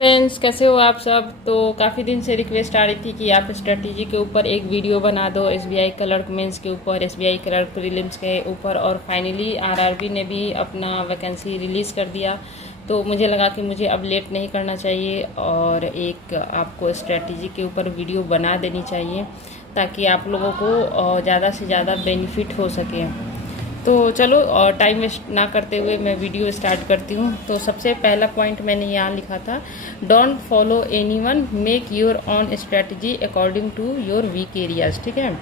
Friends, कैसे हो आप सब। तो काफ़ी दिन से रिक्वेस्ट आ रही थी कि आप स्ट्रेटजी के ऊपर एक वीडियो बना दो, एसबीआई क्लर्क मेंस के ऊपर, एसबीआई क्लर्क प्रीलिम्स के ऊपर। और फाइनली आरआरबी ने भी अपना वैकेंसी रिलीज़ कर दिया। तो मुझे लगा कि मुझे अब लेट नहीं करना चाहिए और एक आपको स्ट्रेटजी के ऊपर वीडियो बना देनी चाहिए ताकि आप लोगों को ज़्यादा से ज़्यादा बेनिफिट हो सके। तो चलो, और टाइम वेस्ट ना करते हुए मैं वीडियो स्टार्ट करती हूँ। तो सबसे पहला पॉइंट मैंने यहाँ लिखा था, don't follow anyone, make your own strategy according to your weak areas. ठीक है।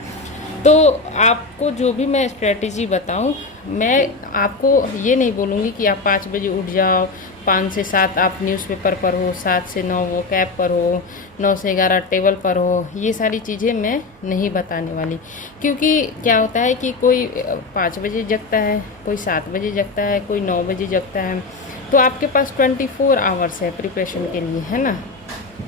तो आपको जो भी मैं स्ट्रेटजी बताऊं, मैं आपको ये नहीं बोलूँगी कि आप 5 बजे उठ जाओ, 5 से 7 आप न्यूज़पेपर पर हो, 7 से 9 वो कैब पर हो, 9 से 11 टेबल पर हो। ये सारी चीज़ें मैं नहीं बताने वाली, क्योंकि क्या होता है कि कोई 5 बजे जगता है, कोई 7 बजे जगता है, कोई 9 बजे जगता है। तो आपके पास 24 आवर्स है प्रिपरेशन के लिए, है ना।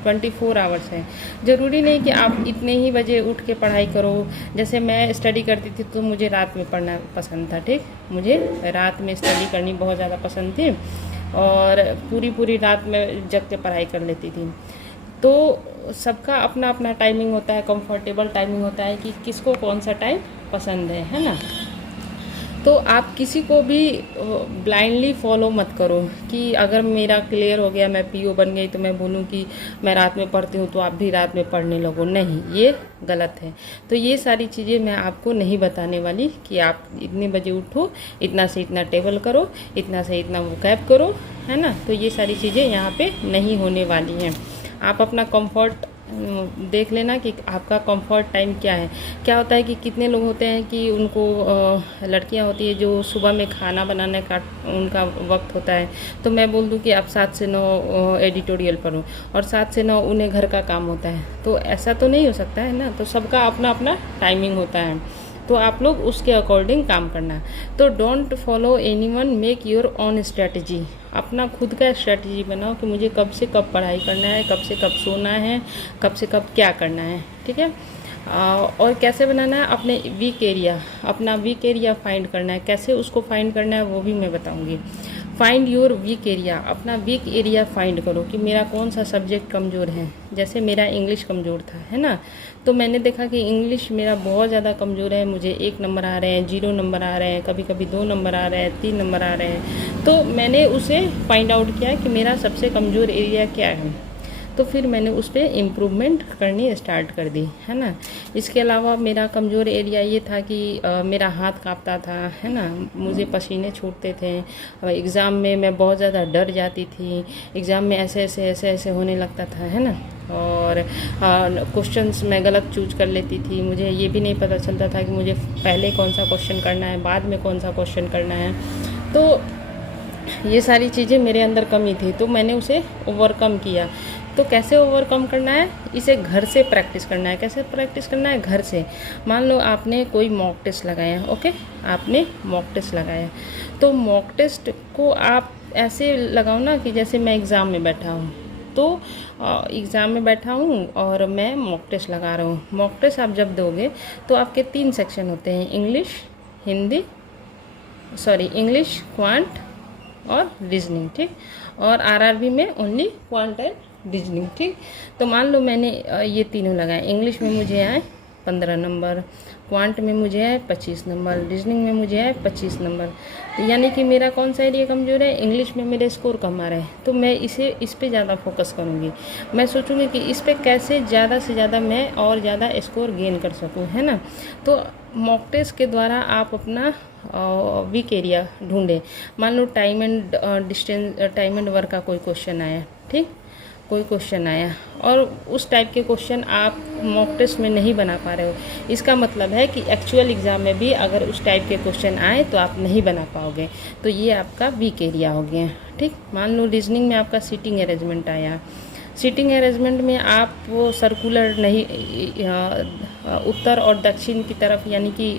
24 आवर्स है। ज़रूरी नहीं कि आप इतने ही बजे उठ के पढ़ाई करो। जैसे मैं स्टडी करती थी तो मुझे रात में पढ़ना पसंद था। ठीक, मुझे रात में स्टडी करनी बहुत ज़्यादा पसंद थी और पूरी पूरी रात में जग के पढ़ाई कर लेती थी। तो सबका अपना अपना टाइमिंग होता है, कंफर्टेबल टाइमिंग होता है कि किसको कौन सा टाइम पसंद है ना। तो आप किसी को भी ब्लाइंडली फॉलो मत करो कि अगर मेरा क्लियर हो गया, मैं पीओ बन गई, तो मैं बोलूँ कि मैं रात में पढ़ती हूँ तो आप भी रात में पढ़ने लगो। नहीं, ये गलत है। तो ये सारी चीज़ें मैं आपको नहीं बताने वाली कि आप इतने बजे उठो, इतना से इतना टेबल करो, इतना से इतना वोकैब करो, है ना। तो ये सारी चीज़ें यहाँ पे नहीं होने वाली हैं। आप अपना कंफर्ट देख लेना कि आपका कंफर्ट टाइम क्या है। क्या होता है कि कितने लोग होते हैं कि उनको लड़कियां होती है जो सुबह में खाना बनाने का उनका वक्त होता है, तो मैं बोल दूं कि आप 7 से 9 एडिटोरियल पढ़ो और 7 से 9 उन्हें घर का काम होता है। तो ऐसा तो नहीं हो सकता है ना। तो सबका अपना अपना टाइमिंग होता है, तो आप लोग उसके अकॉर्डिंग काम करना। तो don't follow anyone, make your own strategy. अपना खुद का स्ट्रेटजी बनाओ कि मुझे कब से कब पढ़ाई करना है, कब से कब सोना है, कब से कब क्या करना है। ठीक है। और कैसे बनाना है, अपने वीक एरिया, अपना वीक एरिया फाइंड करना है। कैसे उसको फाइंड करना है वो भी मैं बताऊंगी। फाइंड योर वीक एरिया, अपना वीक एरिया फाइंड करो कि मेरा कौन सा सब्जेक्ट कमज़ोर है। जैसे मेरा इंग्लिश कमज़ोर था, है ना। तो मैंने देखा कि इंग्लिश मेरा बहुत ज़्यादा कमज़ोर है। मुझे 1 नंबर आ रहे हैं, 0 नंबर आ रहे हैं, कभी कभी 2 नंबर आ रहे हैं, 3 नंबर आ रहे हैं। तो मैंने उसे फाइंड आउट किया कि मेरा सबसे कमज़ोर एरिया क्या है। तो फिर मैंने उस पर इम्प्रूवमेंट करनी स्टार्ट कर दी, है ना। इसके अलावा मेरा कमज़ोर एरिया ये था कि मेरा हाथ कांपता था, है ना। मुझे पसीने छूटते थे। एग्ज़ाम में मैं बहुत ज़्यादा डर जाती थी। एग्ज़ाम में ऐसे ऐसे होने लगता था, है ना। और क्वेश्चंस मैं गलत चूज कर लेती थी। मुझे ये भी नहीं पता चलता था कि मुझे पहले कौन सा क्वेश्चन करना है, बाद में कौन सा क्वेश्चन करना है। तो ये सारी चीज़ें मेरे अंदर कमी थी, तो मैंने उसे ओवरकम किया। तो कैसे ओवरकम करना है, इसे घर से प्रैक्टिस करना है। कैसे प्रैक्टिस करना है, घर से। मान लो आपने कोई मॉक टेस्ट लगाया, ओके, आपने मॉक टेस्ट लगाया, तो मॉक टेस्ट को आप ऐसे लगाओ ना कि जैसे मैं एग्ज़ाम में बैठा हूँ। तो एग्ज़ाम में बैठा हूँ और मैं मॉक टेस्ट लगा रहा हूँ। मॉक टेस्ट आप जब दोगे तो आपके 3 सेक्शन होते हैं, इंग्लिश, क्वांट और रीजनिंग। ठीक। और आरआरबी में ओनली क्वांट एंड रीजनिंग। ठीक। तो मान लो मैंने ये तीनों लगाए। इंग्लिश में मुझे आए 15 नंबर, क्वांट में मुझे आए 25 नंबर, रीजनिंग में मुझे आए 25 नंबर। तो यानी कि मेरा कौन सा एरिया कमज़ोर है, इंग्लिश में मेरे स्कोर कम आ रहे हैं। तो मैं इस पे ज़्यादा फोकस करूँगी। मैं सोचूंगी कि इस पे कैसे ज़्यादा से ज़्यादा मैं और ज़्यादा स्कोर गेन कर सकूँ, है ना। तो मॉक टेस्ट के द्वारा आप अपना वीक एरिया ढूंढें। मान लो टाइम एंड वर्क का कोई क्वेश्चन आया, ठीक, कोई क्वेश्चन आया और उस टाइप के क्वेश्चन आप मॉक टेस्ट में नहीं बना पा रहे हो, इसका मतलब है कि एक्चुअल एग्ज़ाम में भी अगर उस टाइप के क्वेश्चन आए तो आप नहीं बना पाओगे। तो ये आपका वीक एरिया हो गया। ठीक। मान लो रीजनिंग में आपका सीटिंग अरेंजमेंट आया। सीटिंग अरेंजमेंट में आप वो सर्कुलर नहीं, उत्तर और दक्षिण की तरफ, यानी कि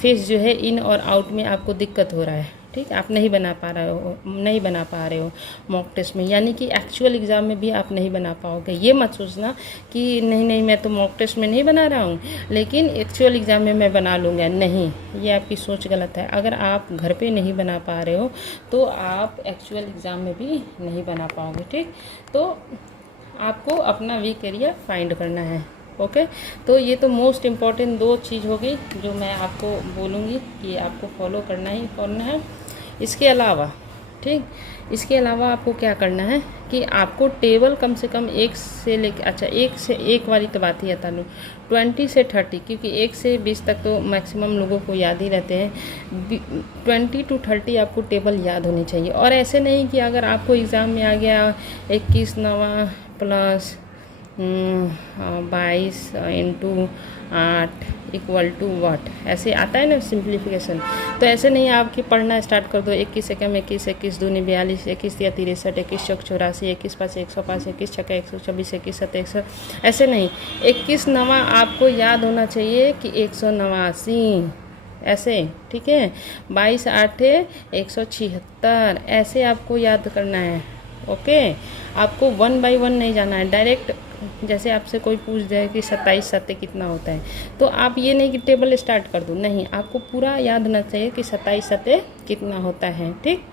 फेस जो है इन और आउट में आपको दिक्कत हो रहा है। ठीक, आप नहीं बना पा रहे हो मॉक टेस्ट में, यानी कि एक्चुअल एग्ज़ाम में भी आप नहीं बना पाओगे। ये मत सोचना कि नहीं नहीं मैं तो मॉक टेस्ट में नहीं बना रहा हूँ लेकिन एक्चुअल एग्ज़ाम में मैं बना लूँगा, नहीं, ये आपकी सोच गलत है। अगर आप घर पे नहीं बना पा रहे हो तो आप एक्चुअल एग्ज़ाम में भी नहीं बना पाओगे। ठीक, तो आपको अपना वीक एरिया फाइंड करना है। ओके, तो ये तो मोस्ट इम्पॉर्टेंट 2 चीज़ हो गई जो मैं आपको बोलूँगी कि आपको फॉलो करना है। इसके अलावा, ठीक, इसके अलावा आपको क्या करना है कि आपको टेबल कम से कम 1 से लेकर, अच्छा 1 से 1 वाली तो बात ही आता नहीं, 20 से 30, क्योंकि 1 से 20 तक तो मैक्सिमम लोगों को याद ही रहते हैं। 20 to 30 आपको टेबल याद होनी चाहिए। और ऐसे नहीं कि अगर आपको एग्ज़ाम में आ गया 21 नवा प्लस 22 इंटू 8 इक्वल टू वाट, ऐसे आता है ना सिंप्लीफिकेशन, तो ऐसे नहीं आपकी पढ़ना स्टार्ट कर दो 21 एकम 21, 21 दूनी 42, 21 या 63, 21 चौक 84, 21 पाँच 105, 21 छक्का 126, 21 सत्ता 100, ऐसे नहीं। 21 नवा आपको याद होना चाहिए कि 189 ऐसे, ठीक है। 22 आठे 176 ऐसे आपको याद करना है। ओके, आपको 1 by 1 नहीं जाना है डायरेक्ट। जैसे आपसे कोई पूछ जाए कि 27 सत्ते कितना होता है, तो आप ये नहीं कि टेबल स्टार्ट कर दो, नहीं, आपको पूरा याद होना चाहिए कि 27 सत्ते कितना होता है। ठीक,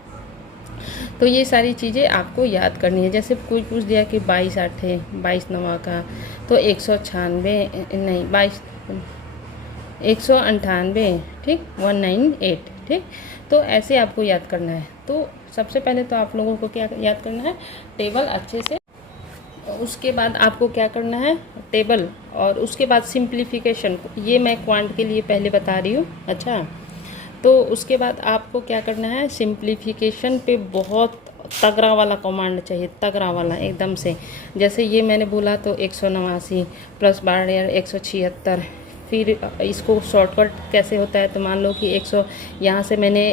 तो ये सारी चीज़ें आपको याद करनी है। जैसे कोई पूछ दिया कि 22 आठे 22 नवा का तो 196 नहीं 22 198, ठीक, 198, ठीक, तो ऐसे आपको याद करना है। तो सबसे पहले तो आप लोगों को क्या याद करना है, टेबल अच्छे से। उसके बाद आपको क्या करना है, टेबल, और उसके बाद सिंप्लीफिकेशन, ये मैं क्वांट के लिए पहले बता रही हूँ। अच्छा, तो उसके बाद आपको क्या करना है, सिंप्लीफिकेशन पे बहुत तगड़ा वाला कमांड चाहिए, तगड़ा वाला एकदम से। जैसे ये मैंने बोला तो 189 प्लस 12 176, फिर इसको शॉर्टकट कैसे होता है, तो मान लो कि 100 यहाँ से मैंने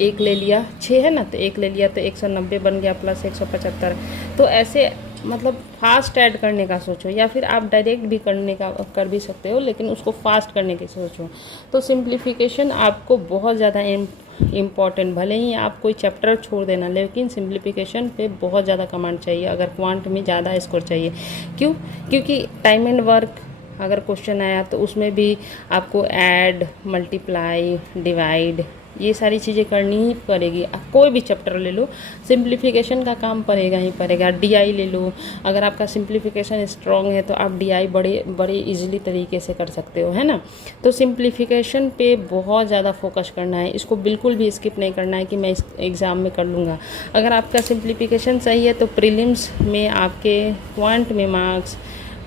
1 ले लिया, 6 है ना, तो 1 ले लिया तो 190 बन गया प्लस 175। तो ऐसे मतलब फास्ट ऐड करने का सोचो, या फिर आप डायरेक्ट भी कर भी सकते हो, लेकिन उसको फास्ट करने की सोचो। तो सिंप्लीफिकेशन आपको बहुत ज़्यादा इम्पॉर्टेंट, भले ही आप कोई चैप्टर छोड़ देना, लेकिन सिंप्लीफिकेशन पे बहुत ज़्यादा कमांड चाहिए अगर क्वांट में ज़्यादा स्कोर चाहिए। क्यों? क्योंकि टाइम एंड वर्क अगर क्वेश्चन आया तो उसमें भी आपको ऐड, मल्टीप्लाई, डिवाइड, ये सारी चीज़ें करनी ही पड़ेगी। कोई भी चैप्टर ले लो, सिंप्लीफिकेशन का काम पड़ेगा ही पड़ेगा। डीआई ले लो, अगर आपका सिंप्लीफिकेशन स्ट्रॉन्ग है तो आप डीआई बड़े इजीली तरीके से कर सकते हो, है ना। तो सिंप्लीफिकेशन पे बहुत ज़्यादा फोकस करना है, इसको बिल्कुल भी स्किप नहीं करना है कि मैं इस एग्ज़ाम में कर लूँगा। अगर आपका सिंप्लीफिकेशन सही है तो प्रीलिम्स में आपके क्वांट में मार्क्स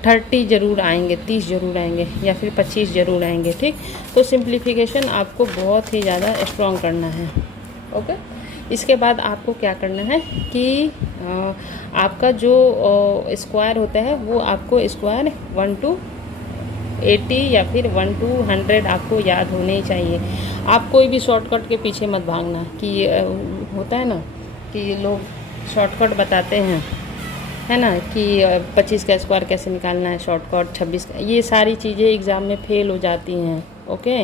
30 ज़रूर आएंगे, 30 ज़रूर आएंगे, या फिर 25 ज़रूर आएंगे। ठीक, तो सिंप्लीफिकेशन आपको बहुत ही ज़्यादा स्ट्रॉन्ग करना है। ओके, इसके बाद आपको क्या करना है कि आपका जो स्क्वायर होता है वो आपको स्क्वायर 1 to 80 या फिर 1 to 100 आपको याद होने ही चाहिए। आप कोई भी शॉर्टकट के पीछे मत भागना कि होता है ना कि लोग शॉर्टकट बताते हैं, है ना, कि 25 का स्क्वायर कैसे निकालना है, शॉर्टकट 26 का, ये सारी चीज़ें एग्ज़ाम में फ़ेल हो जाती हैं। ओके,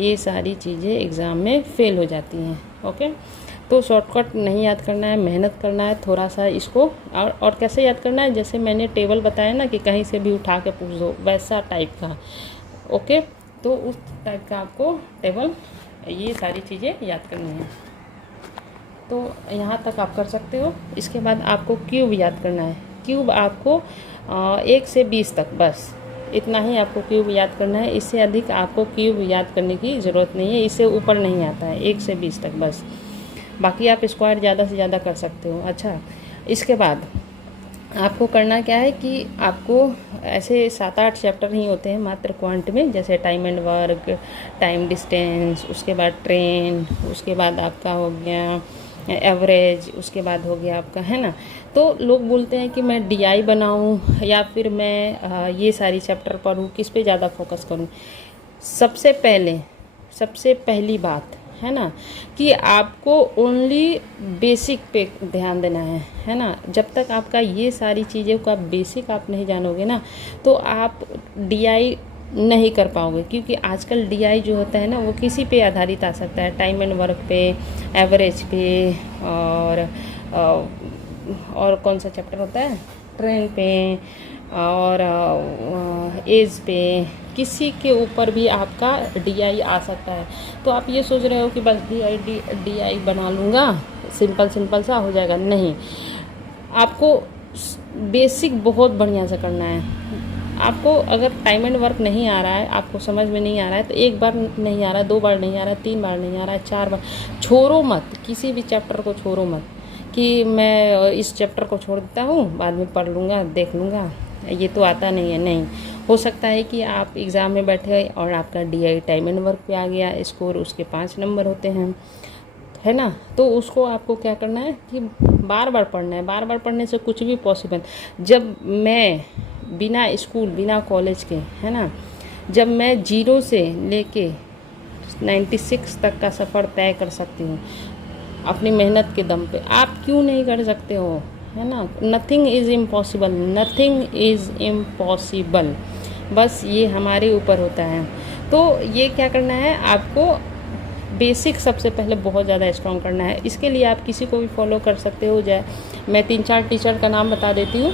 ये सारी चीज़ें एग्ज़ाम में फ़ेल हो जाती हैं। ओके, तो शॉर्टकट नहीं याद करना है, मेहनत करना है थोड़ा सा इसको। और कैसे याद करना है, जैसे मैंने टेबल बताया ना कि कहीं से भी उठा के पूछ दो, वैसा टाइप का। ओके, तो उस टाइप का आपको टेबल, ये सारी चीज़ें याद करनी है। तो यहाँ तक आप कर सकते हो। इसके बाद आपको क्यूब याद करना है। क्यूब आपको 1 से 20 तक, बस इतना ही आपको क्यूब याद करना है। इससे अधिक आपको क्यूब याद करने की ज़रूरत नहीं है, इससे ऊपर नहीं आता है, 1 से 20 तक बस। बाकी आप स्क्वायर ज़्यादा से ज़्यादा कर सकते हो। अच्छा, इसके बाद आपको करना क्या है कि आपको ऐसे 7-8 चैप्टर ही होते हैं मात्र क्वांट में, जैसे time and work, time distance, उसके बाद ट्रेन, उसके बाद आपका हो गया एवरेज, उसके बाद हो गया आपका, है ना। तो लोग बोलते हैं कि मैं डीआई बनाऊं या फिर मैं ये सारी चैप्टर पढूं, किस पे ज़्यादा फोकस करूं। सबसे पहली बात है ना कि आपको ओनली बेसिक पे ध्यान देना है ना। जब तक आपका ये सारी चीज़ें का बेसिक आप नहीं जानोगे ना, तो आप डीआई नहीं कर पाओगे, क्योंकि आजकल डीआई जो होता है ना वो किसी पे आधारित आ सकता है, टाइम एंड वर्क पे, एवरेज पे, और कौन सा चैप्टर होता है, ट्रेन पे, और एज पे, किसी के ऊपर भी आपका डीआई आ सकता है। तो आप ये सोच रहे हो कि बस डीआई बना लूँगा, सिंपल सा हो जाएगा, नहीं, आपको बेसिक बहुत बढ़िया से करना है। आपको अगर टाइम एंड वर्क नहीं आ रहा है, आपको समझ में नहीं आ रहा है, तो एक बार नहीं आ रहा है, 2 बार नहीं आ रहा है, 3 बार नहीं आ रहा है, 4 बार, छोड़ो मत, किसी भी चैप्टर को छोड़ो मत कि मैं इस चैप्टर को छोड़ देता हूँ, बाद में पढ़ लूँगा, देख लूँगा, ये तो आता नहीं है। नहीं, हो सकता है कि आप एग्ज़ाम में बैठे और आपका डीआई टाइम एंड वर्क पे आ गया, स्कोर उसके 5 नंबर होते हैं, है ना। तो उसको आपको क्या करना है कि बार बार पढ़ना है। बार बार पढ़ने से कुछ भी पॉसिबल। जब मैं बिना स्कूल बिना कॉलेज के, है ना, जब मैं 0 से लेके 96 तक का सफ़र तय कर सकती हूँ अपनी मेहनत के दम पे, आप क्यों नहीं कर सकते हो, है ना। Nothing is impossible, nothing is impossible, बस ये हमारे ऊपर होता है। तो ये क्या करना है आपको, बेसिक सबसे पहले बहुत ज़्यादा स्ट्रॉन्ग करना है। इसके लिए आप किसी को भी फॉलो कर सकते हो। जाए मैं 3-4 टीचर का नाम बता देती हूँ,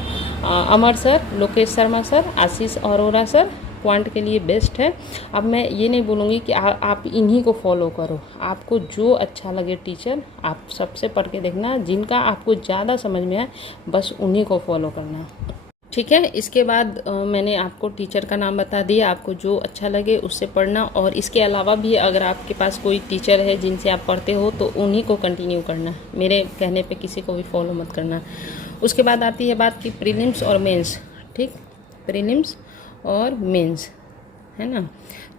अमर सर, लोकेश शर्मा सर, आशीष अरोरा सर, क्वांट के लिए बेस्ट है। अब मैं ये नहीं बोलूँगी कि आप इन्हीं को फॉलो करो, आपको जो अच्छा लगे टीचर आप सबसे पढ़ के देखना, जिनका आपको ज़्यादा समझ में आए बस उन्हीं को फॉलो करना, ठीक है। इसके बाद मैंने आपको टीचर का नाम बता दिया, आपको जो अच्छा लगे उससे पढ़ना। और इसके अलावा भी अगर आपके पास कोई टीचर है जिनसे आप पढ़ते हो तो उन्हीं को कंटिन्यू करना, मेरे कहने पे किसी को भी फॉलो मत करना। उसके बाद आती है बात की प्रीलिम्स और मेंस, ठीक, प्रीलिम्स और मेंस, है ना।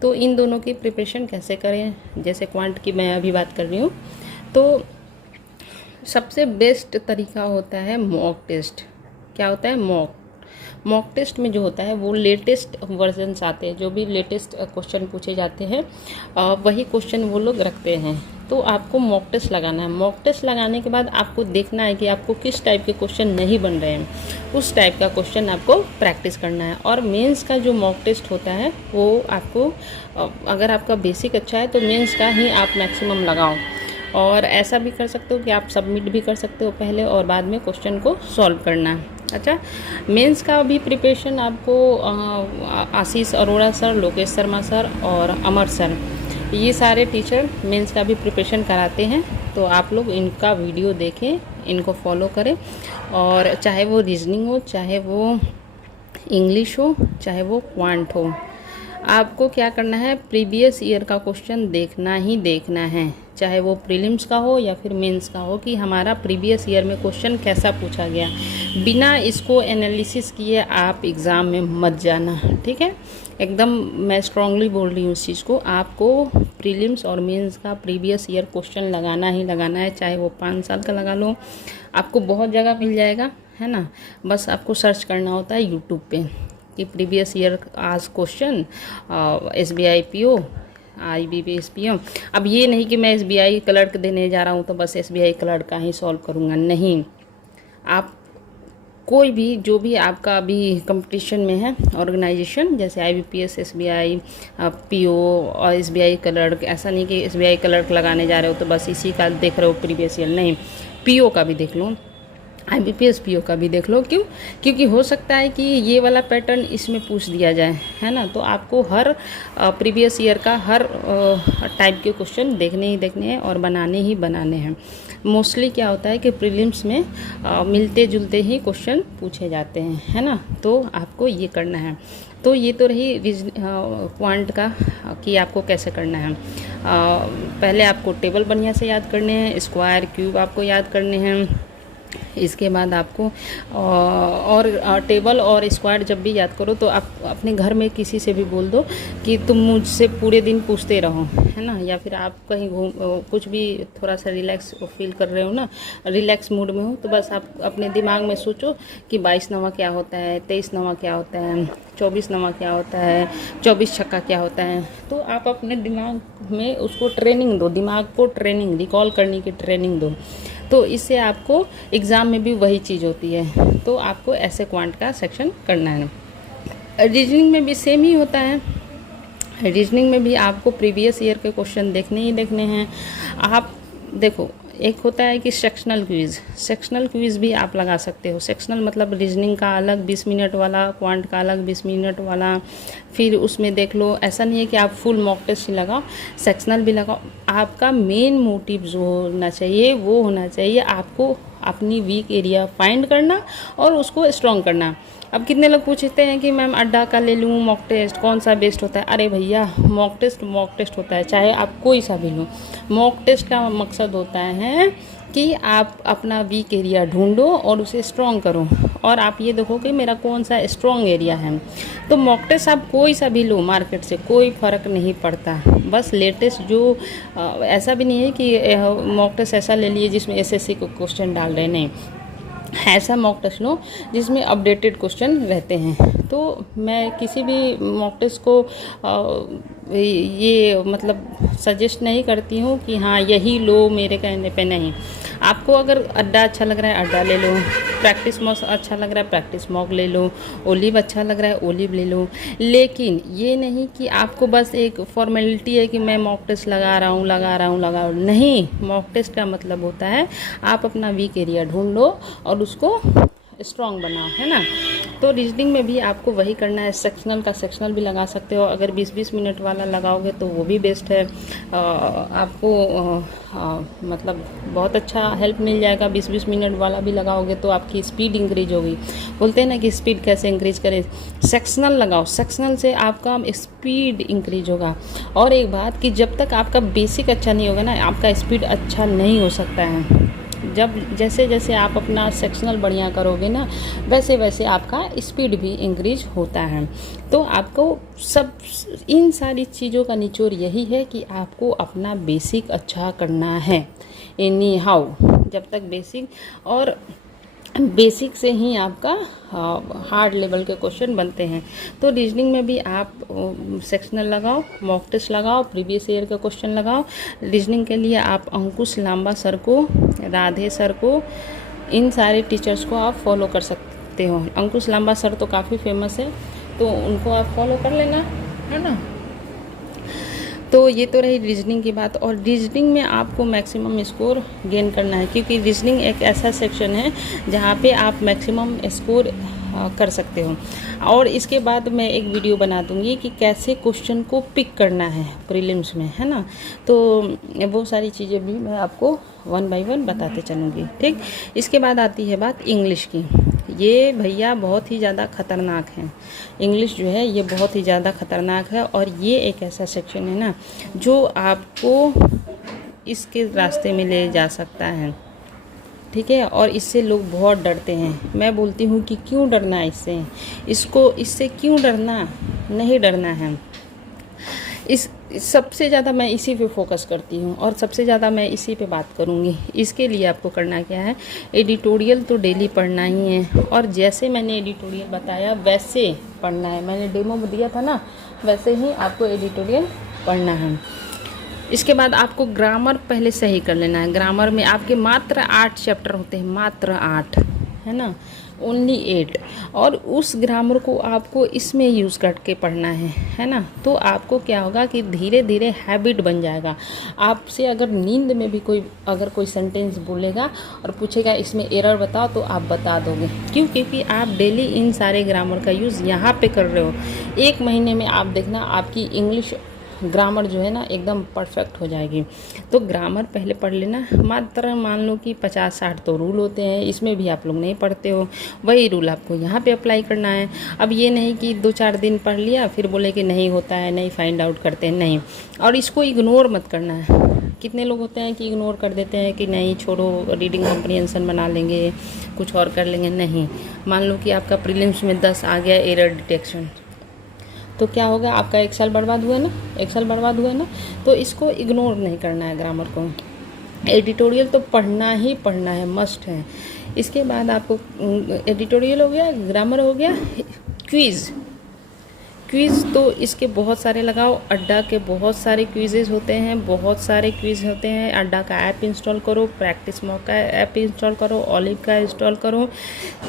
तो इन दोनों की प्रिपरेशन कैसे करें, जैसे क्वांट की मैं अभी बात कर रही हूँ, तो सबसे बेस्ट तरीका होता है मॉक टेस्ट। क्या होता है मॉक टेस्ट में जो होता है वो लेटेस्ट वर्जन्स आते हैं, जो भी लेटेस्ट क्वेश्चन पूछे जाते हैं वही क्वेश्चन वो लोग रखते हैं। तो आपको मॉक टेस्ट लगाना है। मॉक टेस्ट लगाने के बाद आपको देखना है कि आपको किस टाइप के क्वेश्चन नहीं बन रहे हैं, उस टाइप का क्वेश्चन आपको प्रैक्टिस करना है। और मेंस का जो मॉक टेस्ट होता है वो आपको, अगर आपका बेसिक अच्छा है तो मेंस का ही आप मैक्सिमम लगाओ। और ऐसा भी कर सकते हो कि आप सबमिट भी कर सकते हो पहले और बाद में क्वेश्चन को सॉल्व करना है। अच्छा, मेंस का भी प्रिपरेशन आपको आशीष अरोड़ा सर, लोकेश शर्मा सर और अमर सर, ये सारे टीचर मेंस का भी प्रिपरेशन कराते हैं। तो आप लोग इनका वीडियो देखें, इनको फॉलो करें। और चाहे वो रीजनिंग हो, चाहे वो इंग्लिश हो, चाहे वो क्वांट हो, आपको क्या करना है, प्रीवियस ईयर का क्वेश्चन देखना ही देखना है, चाहे वो प्रीलिम्स का हो या फिर मेंस का हो, कि हमारा प्रीवियस ईयर में क्वेश्चन कैसा पूछा गया। बिना इसको एनालिसिस किए आप एग्ज़ाम में मत जाना, ठीक है। एकदम मैं स्ट्रांगली बोल रही हूँ इस चीज़ को, आपको प्रीलिम्स और मेंस का प्रीवियस ईयर क्वेश्चन लगाना ही लगाना है, चाहे वो 5 साल का लगा लो, आपको बहुत जगह मिल जाएगा, है ना। बस आपको सर्च करना होता है यूट्यूब पे कि प्रीवियस ईयर आज question SBI PO, IBPS PO। अब ये नहीं कि मैं SBI क्लर्क देने जा रहा हूँ तो बस SBI क्लर्क का ही सॉल्व करूँगा, नहीं। आप कोई भी, जो भी आपका अभी कंपटीशन में है ऑर्गेनाइजेशन, जैसे IBPS, SBI PO और SBI क्लर्क, ऐसा नहीं कि SBI क्लर्क लगाने जा रहे हो तो बस इसी का देख रहे हो प्रीवियस ईयर, नहीं, PO का भी देख लो, IBPS PO का भी देख लो। क्यों? क्योंकि हो सकता है कि ये वाला पैटर्न इसमें पूछ दिया जाए, है ना। तो आपको हर प्रीवियस ईयर का हर टाइप के क्वेश्चन देखने ही देखने हैं और बनाने ही बनाने हैं। मोस्टली क्या होता है कि प्रीलिम्स में मिलते जुलते ही क्वेश्चन पूछे जाते हैं, है ना। तो आपको ये करना है। तो ये तो रही क्वांट का कि आपको कैसे करना है। पहले आपको टेबल बढ़िया से याद करने हैं, स्क्वायर क्यूब आपको याद करने हैं। इसके बाद आपको और टेबल और स्क्वायर जब भी याद करो तो आप अपने घर में किसी से भी बोल दो कि तुम मुझसे पूरे दिन पूछते रहो, है ना। या फिर आप कहीं कुछ भी थोड़ा सा रिलैक्स फील कर रहे हो ना, रिलैक्स मूड में हो, तो बस आप अपने दिमाग में सोचो कि 22 नवा क्या होता है, 23 नवा क्या होता है, 24 नवा क्या होता है, 24 छक्का क्या होता है। तो आप अपने दिमाग में उसको ट्रेनिंग दो, दिमाग को ट्रेनिंग, रिकॉल करने की ट्रेनिंग दो। तो इससे आपको एग्ज़ाम में भी वही चीज़ होती है। तो आपको ऐसे क्वांट का सेक्शन करना है। रीजनिंग में भी सेम ही होता है, रीजनिंग में भी आपको प्रीवियस ईयर के क्वेश्चन देखने ही देखने हैं। आप देखो, एक होता है कि सेक्शनल क्विज़ भी आप लगा सकते हो। सेक्शनल मतलब रीजनिंग का अलग 20 मिनट वाला, क्वांट का अलग 20 मिनट वाला, फिर उसमें देख लो। ऐसा नहीं है कि आप फुल मॉक टेस्ट ही लगाओ, सेक्शनल भी लगाओ। आपका मेन मोटिव जो होना चाहिए वो होना चाहिए आपको अपनी वीक एरिया फाइंड करना और उसको स्ट्रॉन्ग करना। अब कितने लोग पूछते हैं कि मैम अड्डा का ले लूँ मॉक टेस्ट, कौन सा बेस्ट होता है? अरे भैया, मॉक टेस्ट होता है, चाहे आप कोई सा भी लो। मॉक टेस्ट का मकसद होता है कि आप अपना वीक एरिया ढूंढो और उसे स्ट्रॉन्ग करो, और आप ये देखो कि मेरा कौन सा स्ट्रॉन्ग एरिया है। तो मॉक टेस्ट आप कोई सा भी लो मार्केट से, कोई फ़र्क नहीं पड़ता। बस लेटेस्ट जो ऐसा भी नहीं है कि मॉक टेस्ट ऐसा ले लिए जिसमें एसएससी को क्वेश्चन डाल रहे, नहीं। ऐसा मॉक टेस्ट लो जिसमें अपडेटेड क्वेश्चन रहते हैं। तो मैं किसी भी मॉक टेस्ट को ये मतलब सजेस्ट नहीं करती हूँ कि हाँ यही लो मेरे कहने पे, नहीं। आपको अगर अड्डा अच्छा लग रहा है अड्डा ले लो, प्रैक्टिस मॉक अच्छा लग रहा है प्रैक्टिस मॉक ले लो, ओलिव अच्छा लग रहा है ओलिव ले लो। लेकिन ये नहीं कि आपको बस एक फॉर्मेलिटी है कि मैं मॉक टेस्ट लगा रहा हूँ। नहीं, मॉक टेस्ट का मतलब होता है आप अपना वीक एरिया ढूंढ लो और उसको स्ट्रॉन्ग बनाओ, है ना। तो रीजनिंग में भी आपको वही करना है। सेक्शनल का सेक्शनल भी लगा सकते हो, अगर 20-20 मिनट वाला लगाओगे तो वो भी बेस्ट है। आपको मतलब बहुत अच्छा हेल्प मिल जाएगा। 20-20 मिनट वाला भी लगाओगे तो आपकी स्पीड इंक्रीज होगी। बोलते हैं ना कि स्पीड कैसे इंक्रीज करें, सेक्शनल लगाओ, सेक्शनल से आपका स्पीड इंक्रीज होगा। और एक बात कि जब तक आपका बेसिक अच्छा नहीं होगा ना, आपका स्पीड अच्छा नहीं हो सकता है। जब जैसे जैसे आप अपना सेक्शनल बढ़िया करोगे ना, वैसे वैसे आपका स्पीड भी इंक्रीज होता है। तो आपको सब इन सारी चीज़ों का निचोड़ यही है कि आपको अपना बेसिक अच्छा करना है। एनी हाउ, जब तक बेसिक से ही आपका हार्ड लेवल के क्वेश्चन बनते हैं। तो रीजनिंग में भी आप सेक्शनल लगाओ, मॉक टेस्ट लगाओ, प्रीवियस ईयर का क्वेश्चन लगाओ। रीजनिंग के लिए आप अंकुश लांबा सर को, राधे सर को, इन सारे टीचर्स को आप फॉलो कर सकते हो। अंकुश लांबा सर तो काफ़ी फेमस है, तो उनको आप फॉलो कर लेना, है ना। तो ये तो रही रीजनिंग की बात। और रीजनिंग में आपको मैक्सिमम स्कोर गेन करना है, क्योंकि रीजनिंग एक ऐसा सेक्शन है जहाँ पे आप मैक्सिमम स्कोर कर सकते हो। और इसके बाद मैं एक वीडियो बना दूंगी कि कैसे क्वेश्चन को पिक करना है प्रीलिम्स में, है ना। तो वो सारी चीज़ें भी मैं आपको 1 बाय 1 बताते चलूँगी, ठीक। इसके बाद आती है बात इंग्लिश की। ये भैया बहुत ही ज़्यादा ख़तरनाक है। इंग्लिश जो है ये बहुत ही ज़्यादा ख़तरनाक है, और ये एक ऐसा सेक्शन है ना जो आपको इसके रास्ते में ले जा सकता है, ठीक है। और इससे लोग बहुत डरते हैं। मैं बोलती हूँ कि क्यों डरना है इससे क्यों डरना, नहीं डरना है। सबसे ज़्यादा मैं इसी पे फोकस करती हूँ और सबसे ज़्यादा मैं इसी पे बात करूँगी। इसके लिए आपको करना क्या है, एडिटोरियल तो डेली पढ़ना ही है, और जैसे मैंने एडिटोरियल बताया वैसे पढ़ना है। मैंने डेमो दिया था ना, वैसे ही आपको एडिटोरियल पढ़ना है। इसके बाद आपको ग्रामर पहले सही कर लेना है। ग्रामर में आपके मात्र 8 चैप्टर होते हैं, मात्र 8, है ना, ओनली 8। और उस ग्रामर को आपको इसमें यूज़ करके पढ़ना है ना। तो आपको क्या होगा कि धीरे धीरे हैबिट बन जाएगा। आपसे अगर नींद में भी अगर कोई सेंटेंस बोलेगा और पूछेगा इसमें एरर बताओ, तो आप बता दोगे। क्यों? क्योंकि आप डेली इन सारे ग्रामर का यूज़ यहाँ पे कर रहे हो। 1 महीने में आप देखना आपकी इंग्लिश ग्रामर जो है ना एकदम परफेक्ट हो जाएगी। तो ग्रामर पहले पढ़ लेना। मात्र मान लो कि 50-60 तो रूल होते हैं, इसमें भी आप लोग नहीं पढ़ते हो, वही रूल आपको यहाँ पे अप्लाई करना है। अब ये नहीं कि 2-4 दिन पढ़ लिया फिर बोले कि नहीं होता है, नहीं फाइंड आउट करते हैं, नहीं। और इसको इग्नोर मत करना है। कितने लोग होते हैं कि इग्नोर कर देते हैं कि नहीं छोड़ो, रीडिंग कॉम्प्रिहेंशन बना लेंगे, कुछ और कर लेंगे। नहीं, मान लो कि आपका प्रीलिम्स में 10 आ गया एरर डिटेक्शन, तो क्या होगा, आपका 1 साल बर्बाद हुआ ना, 1 साल बर्बाद हुआ ना। तो इसको इग्नोर नहीं करना है ग्रामर को। एडिटोरियल तो पढ़ना ही पढ़ना है, मस्ट है। इसके बाद आपको एडिटोरियल हो गया, ग्रामर हो गया, क्विज़ तो इसके बहुत सारे लगाओ। अड्डा के बहुत सारे क्विज़ेस होते हैं, बहुत सारे क्विज़ होते हैं। अड्डा का ऐप इंस्टॉल करो, प्रैक्टिस मॉक का ऐप इंस्टॉल करो, ओलिव का इंस्टॉल करो।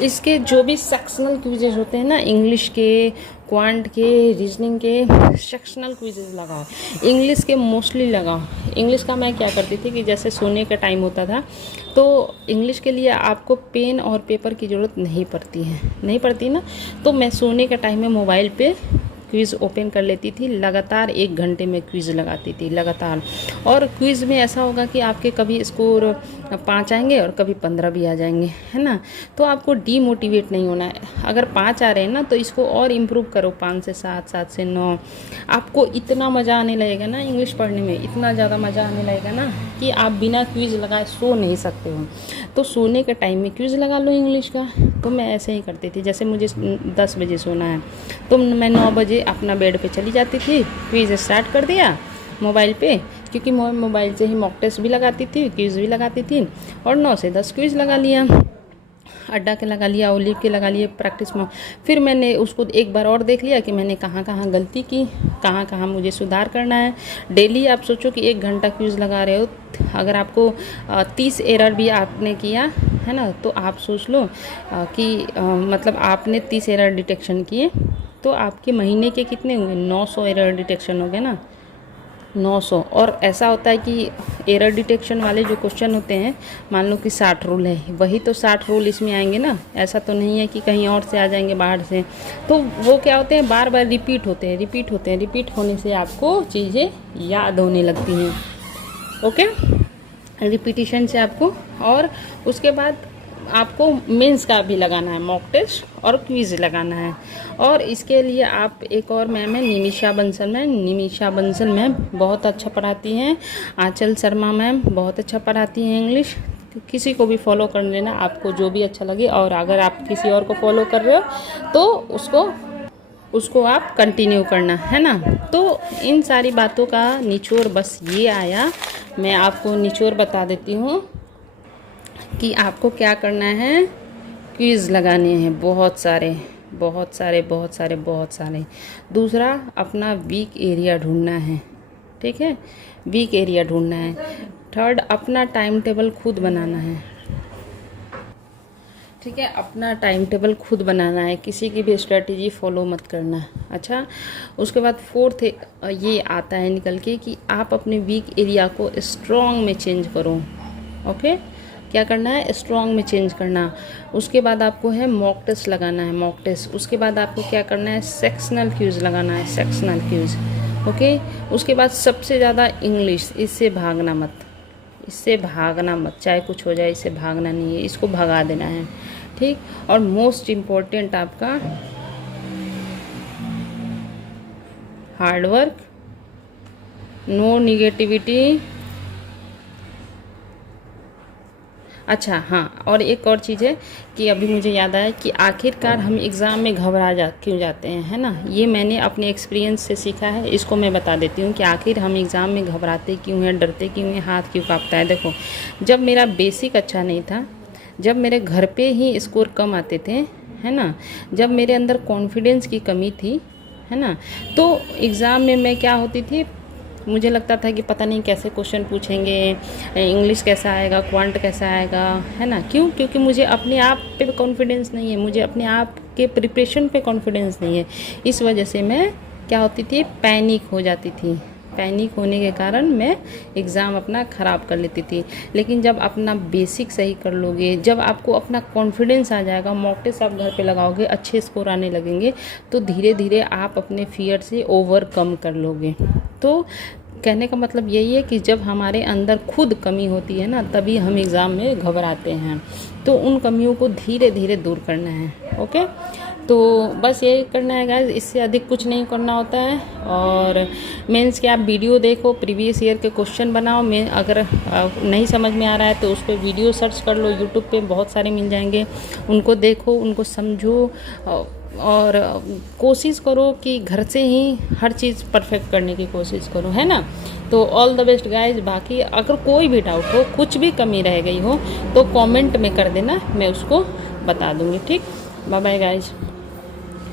इसके जो भी सेक्शनल क्विज़ेस होते हैं ना, इंग्लिश के, क्वांट के, रीजनिंग के सेक्शनल क्विजेज लगाओ, इंग्लिश के मोस्टली लगाओ। इंग्लिश का मैं क्या करती थी कि जैसे सोने का टाइम होता था तो इंग्लिश के लिए आपको पेन और पेपर की ज़रूरत नहीं पड़ती ना, तो मैं सोने के टाइम में मोबाइल पे क्विज़ ओपन कर लेती थी, लगातार 1 घंटे में क्विज़ लगाती थी लगातार। और क्विज़ में ऐसा होगा कि आपके कभी स्कोर 5 आएंगे और कभी 15 भी आ जाएंगे, है ना। तो आपको डीमोटिवेट नहीं होना है। अगर 5 आ रहे हैं ना तो इसको और इम्प्रूव करो, 5 से 7, 7 से 9। आपको इतना मज़ा आने लगेगा ना इंग्लिश पढ़ने में, इतना ज़्यादा मज़ा आने लगेगा ना कि आप बिना क्विज़ लगाए सो नहीं सकते हो। तो सोने के टाइम में क्विज़ लगा लो इंग्लिश का। तो मैं ऐसे ही करती थी, जैसे मुझे 10 बजे सोना है तो मैं 9 बजे अपना बेड पे चली जाती थी, क्विज़ स्टार्ट कर दिया मोबाइल पे, क्योंकि मैं मोबाइल से ही मॉक टेस्ट भी लगाती थी, क्विज़ भी लगाती थी, और 9 से 10 क्विज़ लगा लिया, अड्डा के लगा लिया, ओलिव के लगा लिए प्रैक्टिस में। फिर मैंने उसको एक बार और देख लिया कि मैंने कहाँ कहाँ गलती की, कहाँ कहाँ मुझे सुधार करना है। डेली आप सोचो कि 1 घंटा क्विज़ लगा रहे हो, अगर आपको 30 एरर भी आपने किया है ना, तो आप सोच लो कि मतलब आपने 30 एरर डिटेक्शन किए तो आपके महीने के कितने हुए, 900 एरर डिटेक्शन हो गए ना, 900। और ऐसा होता है कि एरर डिटेक्शन वाले जो क्वेश्चन होते हैं, मान लो कि 60 रूल है, वही तो 60 रूल इसमें आएंगे ना, ऐसा तो नहीं है कि कहीं और से आ जाएंगे बाहर से। तो वो क्या होते हैं, बार बार रिपीट होते हैं। रिपीट होने से आपको चीज़ें याद होने लगती हैं। ओके, रिपीटिशन से आपको। और उसके बाद आपको मेंस का भी लगाना है, मॉक टेस्ट और क्विज़ लगाना है। और इसके लिए आप, एक और मैम है निमिषा बंसल मैम बहुत अच्छा पढ़ाती हैं। आंचल शर्मा मैम बहुत अच्छा पढ़ाती हैं इंग्लिश। किसी को भी फॉलो कर लेना, आपको जो भी अच्छा लगे। और अगर आप किसी और को फॉलो कर रहे हो तो उसको आप कंटिन्यू करना, है ना। तो इन सारी बातों का निचोड़ बस ये आया। मैं आपको निचोड़ बता देती हूँ कि आपको क्या करना है, क्विज़ लगाने हैं बहुत सारे। दूसरा, अपना वीक एरिया ढूंढना है, ठीक है, वीक एरिया ढूंढना है। थर्ड, अपना टाइम टेबल खुद बनाना है, ठीक है, अपना टाइम टेबल खुद बनाना है, किसी की भी स्ट्रेटजी फॉलो मत करना। अच्छा, उसके बाद फोर्थ ये आता है निकल के कि आप अपने वीक एरिया को स्ट्रॉन्ग में चेंज करो। ओके, क्या करना है, स्ट्रॉन्ग में चेंज करना। उसके बाद आपको है मॉक टेस्ट लगाना है, मॉक टेस्ट। उसके बाद आपको क्या करना है, सेक्शनल क्यूज लगाना है, सेक्शनल क्यूज। ओके, उसके बाद सबसे ज़्यादा इंग्लिश, इससे भागना मत, चाहे कुछ हो जाए, इससे भागना नहीं है, इसको भगा देना है, ठीक। और मोस्ट इम्पोर्टेंट आपका हार्डवर्क, नो निगेटिविटी। अच्छा हाँ, और एक और चीज़ है कि अभी मुझे याद आया कि आखिरकार हम एग्ज़ाम में क्यों जाते हैं, है ना। ये मैंने अपने एक्सपीरियंस से सीखा है, इसको मैं बता देती हूँ कि आखिर हम एग्ज़ाम में घबराते क्यों हैं, डरते क्यों हैं, हाथ क्यों कांपता है। देखो, जब मेरा बेसिक अच्छा नहीं था, जब मेरे घर पे ही स्कोर कम आते थे, है ना, जब मेरे अंदर कॉन्फिडेंस की कमी थी, है ना, तो एग्ज़ाम में मैं क्या होती थी, मुझे लगता था कि पता नहीं कैसे क्वेश्चन पूछेंगे, इंग्लिश कैसा आएगा, क्वांट कैसा आएगा, है ना। क्यों? क्योंकि मुझे अपने आप पे कॉन्फिडेंस नहीं है, मुझे अपने आप के प्रिपरेशन पे कॉन्फिडेंस नहीं है। इस वजह से मैं क्या होती थी, पैनिक हो जाती थी। पैनिक होने के कारण मैं एग्ज़ाम अपना ख़राब कर लेती थी। लेकिन जब अपना बेसिक सही कर लोगे, जब आपको अपना कॉन्फिडेंस आ जाएगा, मॉक टेस्ट आप घर पे लगाओगे, अच्छे स्कोर आने लगेंगे, तो धीरे धीरे आप अपने फियर से ओवरकम कर लोगे। तो कहने का मतलब यही है कि जब हमारे अंदर खुद कमी होती है ना, तभी हम एग्ज़ाम में घबराते हैं। तो उन कमियों को धीरे धीरे दूर करना है। ओके, तो बस यही करना है गाइस, इससे अधिक कुछ नहीं करना होता है। और मेंस के आप वीडियो देखो, प्रीवियस ईयर के क्वेश्चन बनाओ। मैं अगर नहीं समझ में आ रहा है तो उस पर वीडियो सर्च कर लो, यूट्यूब पे बहुत सारे मिल जाएंगे, उनको देखो, उनको समझो और कोशिश करो कि घर से ही हर चीज़ परफेक्ट करने की कोशिश करो, है ना। तो ऑल द बेस्ट गाइज। बाकी अगर कोई भी डाउट हो, कुछ भी कमी रह गई हो, तो कमेंट में कर देना, मैं उसको बता दूँगी, ठीक। Bye bye guys.